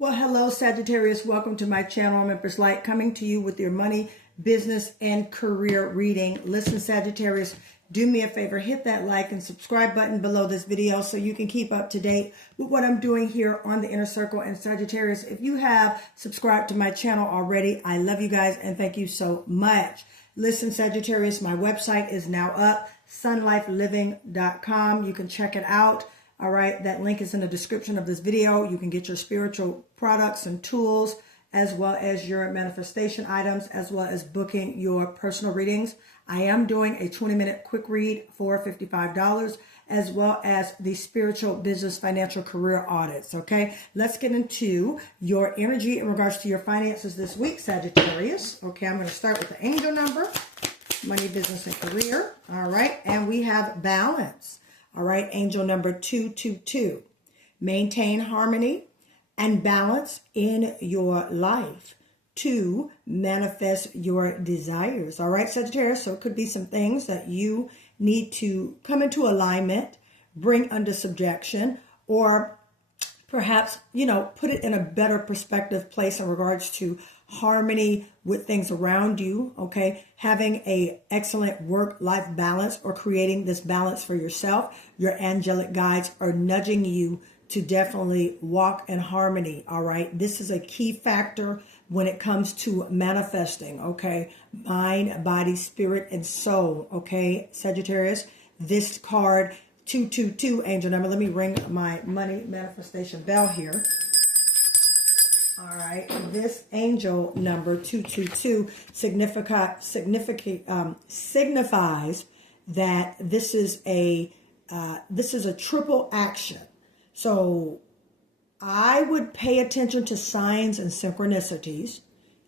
Well, hello, Sagittarius. Welcome to my channel. I'm Empress Light, coming to you with your money, business, and career reading. Listen, Sagittarius, do me a favor. Hit that like and subscribe button below this video so you can keep up to date with what I'm doing here on the Inner Circle. And Sagittarius, if you have subscribed to my channel already, I love you guys and thank you so much. Listen, Sagittarius, my website is now up, sunlifeliving.com. You can check it out. All right, that link is in the description of this video. You can get your spiritual products and tools, as well as your manifestation items, as well as booking your personal readings. I am doing a 20-minute quick read for $55, as well as the spiritual business financial career audits. Okay, let's get into your energy in regards to your finances this week, Sagittarius. Okay, I'm going to start with the angel number, money, business, and career. All right, and we have balance. All right, angel number 222. Maintain harmony and balance in your life to manifest your desires. All right, Sagittarius. So it could be some things that you need to come into alignment, bring under subjection, or perhaps, put it in a better perspective place in regards to harmony with things around you, okay? Having a excellent work-life balance or creating this balance for yourself. Your angelic guides are nudging you to definitely walk in harmony, all right? This is a key factor when it comes to manifesting, okay? Mind, body, spirit, and soul, okay? Sagittarius, this card, 222, angel number. Let me ring my money manifestation bell here. All right, this angel number 222 signifies that this is a triple action. So I would pay attention to signs and synchronicities,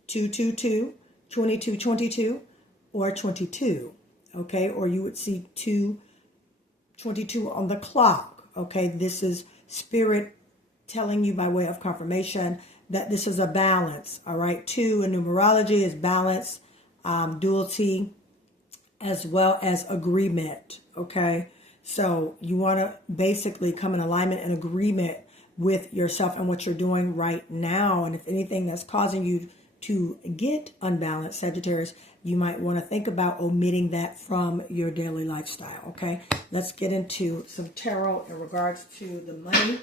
222, 2222, or 22. Okay, or you would see 222 on the clock. Okay, this is spirit telling you by way of confirmation that this is a balance. All right, 2 in numerology is balance, duality, as well as agreement. Okay, so you want to basically come in alignment and agreement with yourself and what you're doing right now. And if anything that's causing you to get unbalanced, Sagittarius, you might want to think about omitting that from your daily lifestyle. Okay, let's get into some tarot in regards to the money,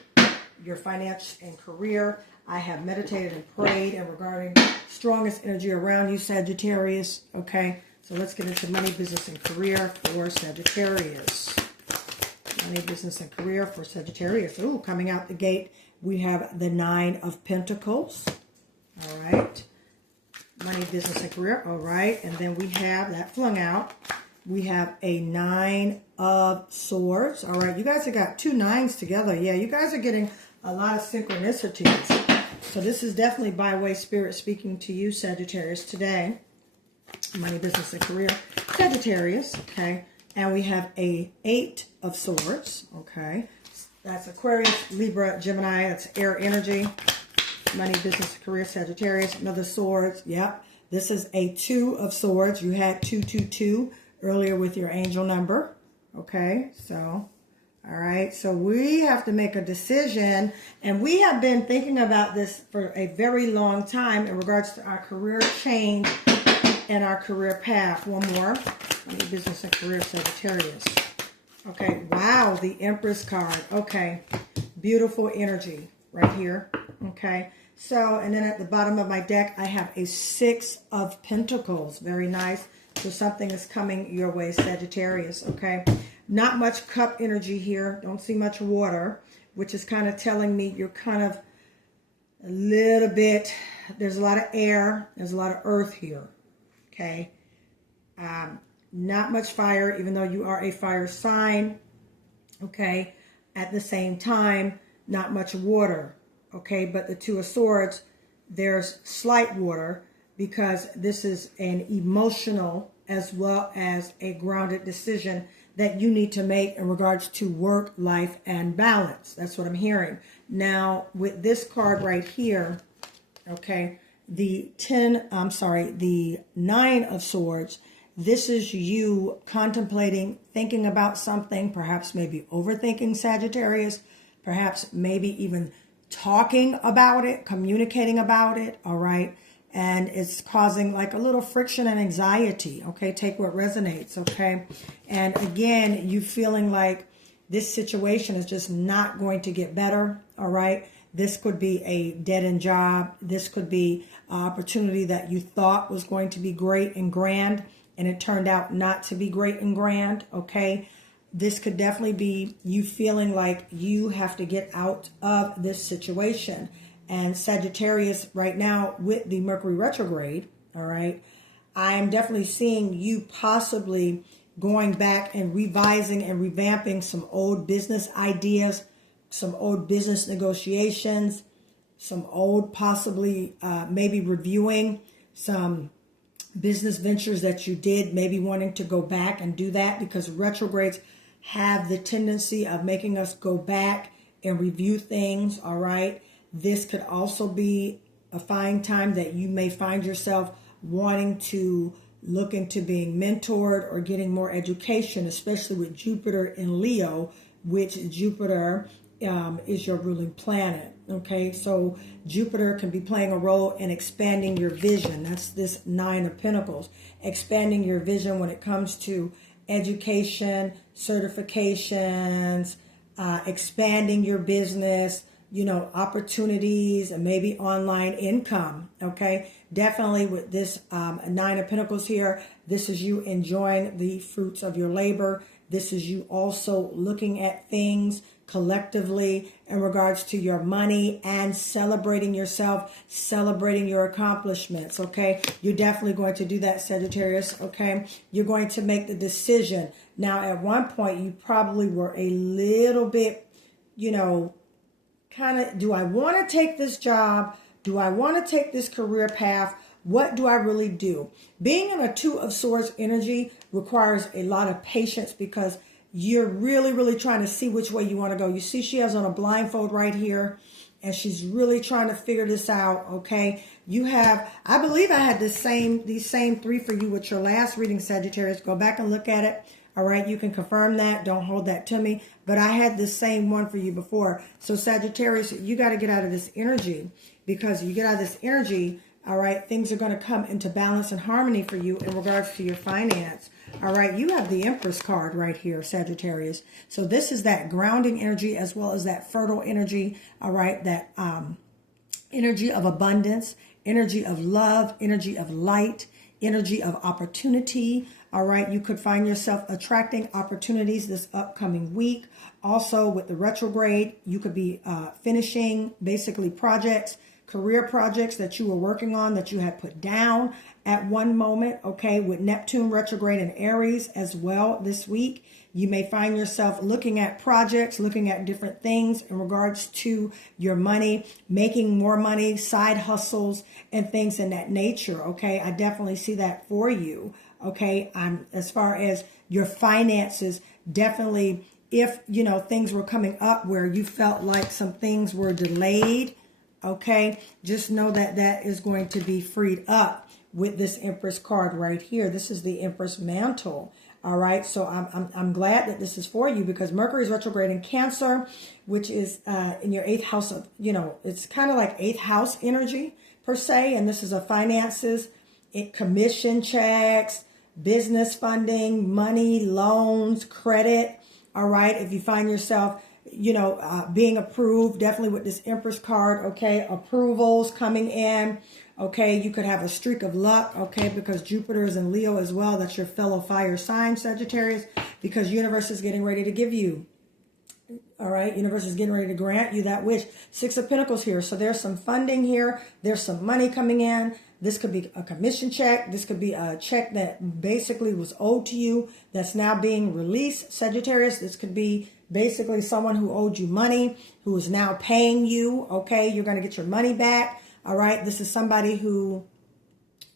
your finance, and career. I have meditated and prayed and regarding strongest energy around you, Sagittarius. Okay, so let's get into money, business, and career for Sagittarius. Money, business, and career for Sagittarius. Ooh, coming out the gate, we have the 9 of Pentacles. All right. Money, business, and career. All right. And then we have that flung out. We have a 9 of Swords. All right. You guys have got 2 9s together. Yeah, you guys are getting a lot of synchronicities. So this is definitely by way spirit speaking to you, Sagittarius, today. Money, business, and career. Sagittarius, okay. And we have a 8 of Swords, okay. That's Aquarius, Libra, Gemini. That's air energy. Money, business, and career, Sagittarius. Another Swords, yep. This is a 2 of Swords. You had 222 earlier with your angel number, okay. So all right, so we have to make a decision, and we have been thinking about this for a very long time in regards to our career change and our career path. One more, money, business, and career, Sagittarius. Okay, wow, the Empress card. Okay, beautiful energy right here. Okay, so, and then at the bottom of my deck, I have a 6 of Pentacles. Very nice. So something is coming your way, Sagittarius, okay? Not much cup energy here. Don't see much water, which is kind of telling me you're kind of a little bit, there's a lot of air, there's a lot of earth here, okay? Not much fire, even though you are a fire sign, okay? At the same time, not much water, okay? But the 2 of Swords, there's slight water because this is an emotional as well as a grounded decision that you need to make in regards to work, life, and balance. That's what I'm hearing. Now, with this card right here, okay, the 9 of Swords, this is you contemplating, thinking about something, perhaps maybe overthinking, Sagittarius, perhaps maybe even talking about it, communicating about it, all right? And it's causing like a little friction and anxiety, okay? Take what resonates, okay? And again, you feeling like this situation is just not going to get better, all right? This could be a dead-end job. This could be an opportunity that you thought was going to be great and grand, and it turned out not to be great and grand, okay? This could definitely be you feeling like you have to get out of this situation. And Sagittarius, right now with the Mercury retrograde, all right, I am definitely seeing you possibly going back and revising and revamping some old business ideas, some old business negotiations, some old possibly maybe reviewing some business ventures that you did, maybe wanting to go back and do that, because retrogrades have the tendency of making us go back and review things, all right? This could also be a fine time that you may find yourself wanting to look into being mentored or getting more education, especially with Jupiter in Leo, which Jupiter is your ruling planet. Okay, so Jupiter can be playing a role in expanding your vision. That's this Nine of Pentacles, expanding your vision when it comes to education, certifications, expanding your business, you know, opportunities, and maybe online income. Okay, definitely with this Nine of Pentacles here, this is you enjoying the fruits of your labor. This is you also looking at things collectively in regards to your money and celebrating yourself, celebrating your accomplishments, okay? You're definitely going to do that, Sagittarius, okay? You're going to make the decision. Now, at one point, you probably were a little bit, you know, kind of, do I want to take this job? Do I want to take this career path? What do I really do? Being in a Two of Swords energy requires a lot of patience, because you're really, really trying to see which way you want to go. You see she has on a blindfold right here, and she's really trying to figure this out, okay? You have, I believe I had these same three for you with your last reading, Sagittarius. Go back and look at it, all right? You can confirm that. Don't hold that to me. But I had the same one for you before. So Sagittarius, you got to get out of this energy, because you get out of this energy, all right, things are going to come into balance and harmony for you in regards to your finance. All right, you have the Empress card right here, Sagittarius. So this is that grounding energy as well as that fertile energy, all right, that energy of abundance, energy of love, energy of light, energy of opportunity. All right, you could find yourself attracting opportunities this upcoming week. Also, with the retrograde, you could be finishing basically projects, career projects that you were working on that you had put down at one moment, okay? With Neptune retrograde in Aries as well this week, you may find yourself looking at projects, looking at different things in regards to your money, making more money, side hustles, and things in that nature, okay? I definitely see that for you, okay? As far as your finances, definitely if, you know, things were coming up where you felt like some things were delayed, okay, just know that that is going to be freed up with this Empress card right here. This is the Empress mantle. All right, so I'm glad that this is for you, because Mercury is retrograde in Cancer, which is in your 8th house of, you know, it's kind of like 8th house energy per se, and this is a finances, commission checks, business funding, money, loans, credit. All right, if you find yourself, you know, being approved, definitely with this Empress card, okay, approvals coming in, okay, you could have a streak of luck, okay, because Jupiter is in Leo as well. That's your fellow fire sign, Sagittarius, because universe is getting ready to give you, all right, universe is getting ready to grant you that wish. 6 of Pentacles here, so there's some funding here, there's some money coming in. This could be a commission check. This could be a check that basically was owed to you that's now being released, Sagittarius. This could be basically someone who owed you money, who is now paying you, okay? You're going to get your money back, all right? This is somebody who,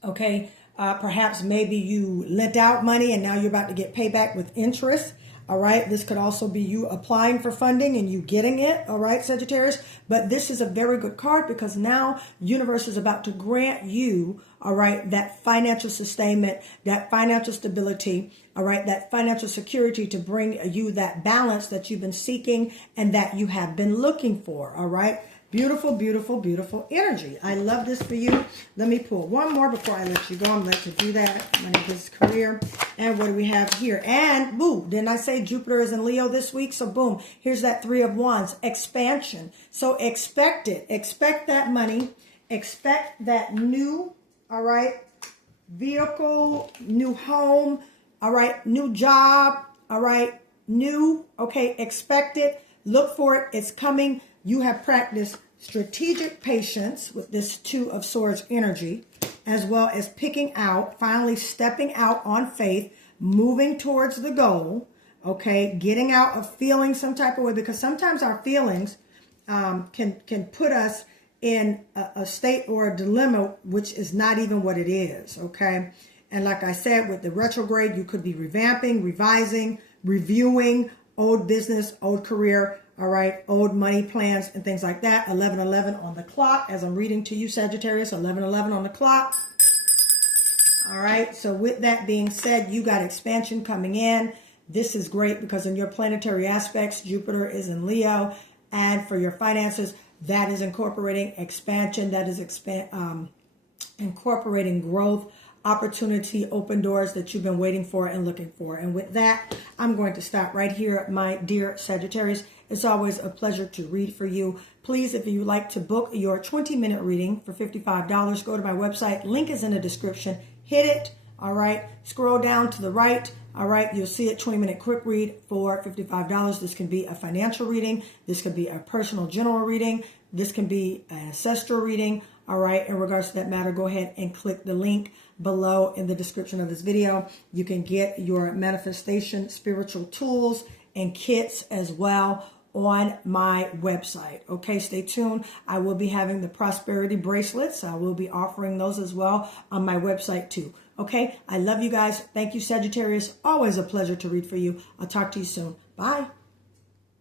okay, perhaps maybe you lent out money and now you're about to get payback with interest, all right? This could also be you applying for funding and you getting it, all right, Sagittarius? But this is a very good card, because now universe is about to grant you, all right, that financial sustainment, that financial stability, all right, that financial security to bring you that balance that you've been seeking and that you have been looking for, all right? Beautiful, beautiful, beautiful energy. I love this for you. Let me pull one more before I let you go. I'm going to do that. Money, business, career. And what do we have here? And boom, didn't I say Jupiter is in Leo this week? So boom, here's that 3 of Wands, expansion. So expect it. Expect that money. Expect that new, all right, vehicle, new home, all right, new job, all right, new, okay, expect it. Look for it. It's coming. You have practiced strategic patience with this 2 of Swords energy, as well as picking out, finally stepping out on faith, moving towards the goal, okay, getting out of feeling some type of way, because sometimes our feelings can put us in a state or a dilemma, which is not even what it is, okay? And like I said, with the retrograde, you could be revamping, revising, reviewing old business, old career, all right, old money plans and things like that. 11:11 on the clock as I'm reading to you, Sagittarius, 11:11 on the clock. All right, so with that being said, you got expansion coming in. This is great because in your planetary aspects, Jupiter is in Leo. And for your finances, that is incorporating expansion, that is incorporating growth, opportunity, open doors that you've been waiting for and looking for. And with that, I'm going to stop right here, my dear Sagittarius. It's always a pleasure to read for you. Please, if you like to book your 20-minute reading for $55, go to my website. Link is in the description. Hit it, all right? Scroll down to the right, all right? You'll see it, 20-minute quick read for $55. This can be a financial reading. This could be a personal general reading. This can be an ancestral reading, all right? In regards to that matter, go ahead and click the link below in the description of this video. You can get your manifestation spiritual tools and kits as well on my website. Okay, stay tuned. I will be having the prosperity bracelets. I will be offering those as well on my website too. Okay, I love you guys. Thank you, Sagittarius. Always a pleasure to read for you. I'll talk to you soon. Bye.